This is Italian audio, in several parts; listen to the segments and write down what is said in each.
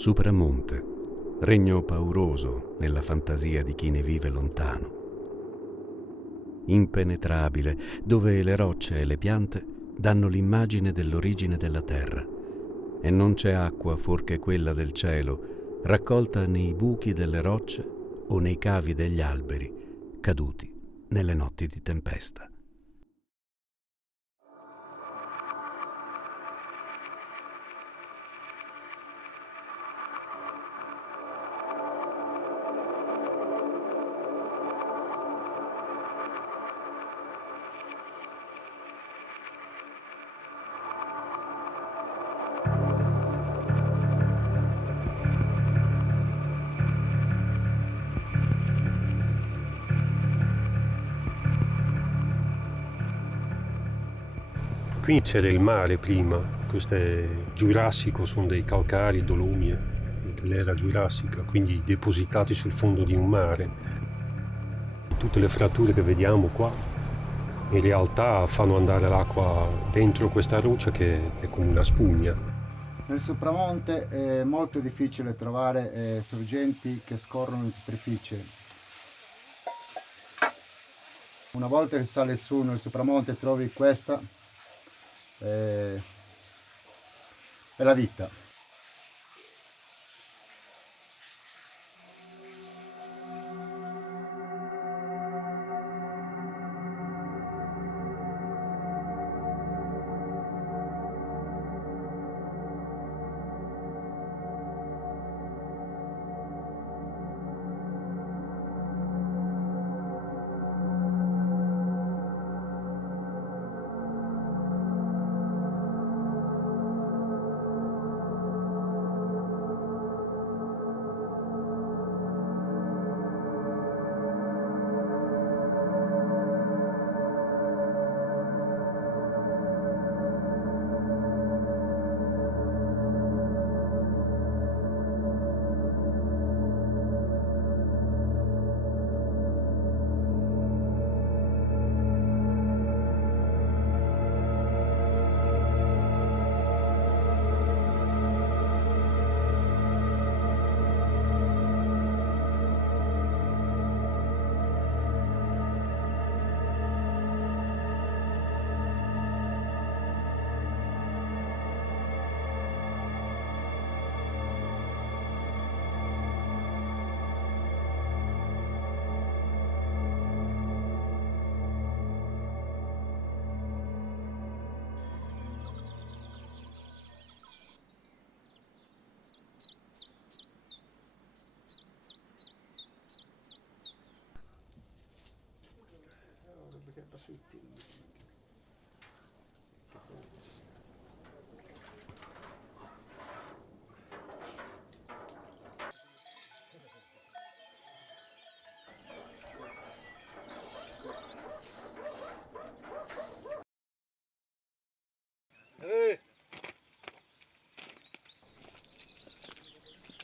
Supramonte, regno pauroso nella fantasia di chi ne vive lontano. Impenetrabile, dove le rocce e le piante danno l'immagine dell'origine della terra, e non c'è acqua fuorché quella del cielo, raccolta nei buchi delle rocce o nei cavi degli alberi, caduti nelle notti di tempesta. Qui c'era il mare prima, questo è giurassico, sono dei calcari, dolomie dell'era giurassica, quindi depositati sul fondo di un mare. Tutte le fratture che vediamo qua in realtà fanno andare l'acqua dentro questa roccia che è come una spugna. Nel Supramonte è molto difficile trovare sorgenti che scorrono in superficie. Una volta che sale su nel Supramonte trovi questa, è la vita.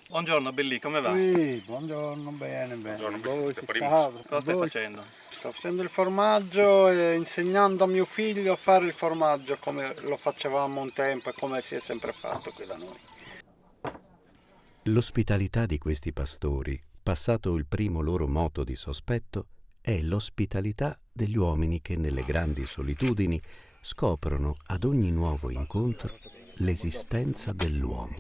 Buongiorno Belli, come va? Sì, buongiorno, bene, bene. Buongiorno, Voce, Primus. ciao, Cosa stai voce. facendo? Sto facendo il formaggio e insegnando a mio figlio a fare il formaggio come lo facevamo un tempo e come si è sempre fatto qui da noi. L'ospitalità di questi pastori, passato il primo loro moto di sospetto, è l'ospitalità degli uomini che nelle grandi solitudini scoprono ad ogni nuovo incontro l'esistenza dell'uomo.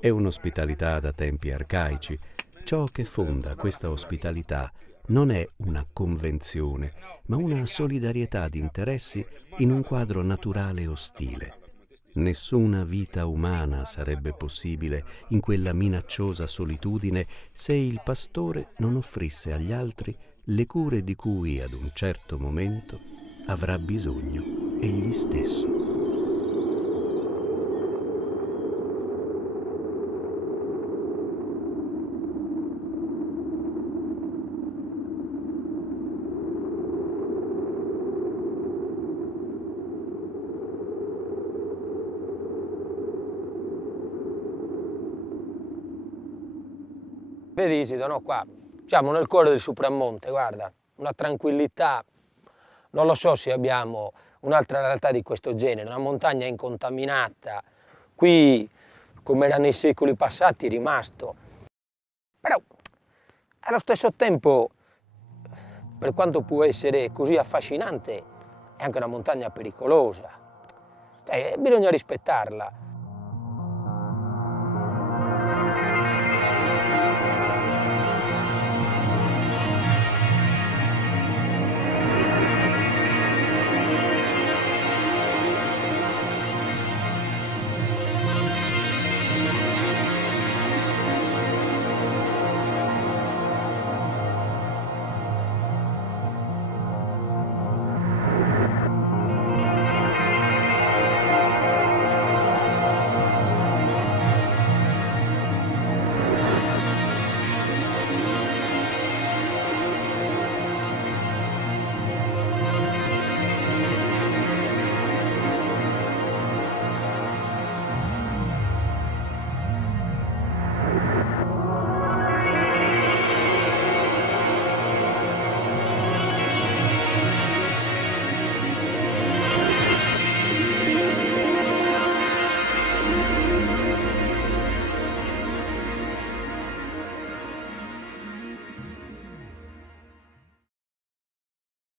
È un'ospitalità da tempi arcaici. Ciò che fonda questa ospitalità non è una convenzione, ma una solidarietà di interessi in un quadro naturale ostile. Nessuna vita umana sarebbe possibile in quella minacciosa solitudine se il pastore non offrisse agli altri le cure di cui ad un certo momento avrà bisogno egli stesso. Vedi Isido, no? Qua siamo nel cuore del Supramonte, guarda, una tranquillità. Non lo so se abbiamo un'altra realtà di questo genere, una montagna incontaminata. Qui come era nei secoli passati, è rimasto. Però, allo stesso tempo, per quanto può essere così affascinante, è anche una montagna pericolosa. Bisogna rispettarla.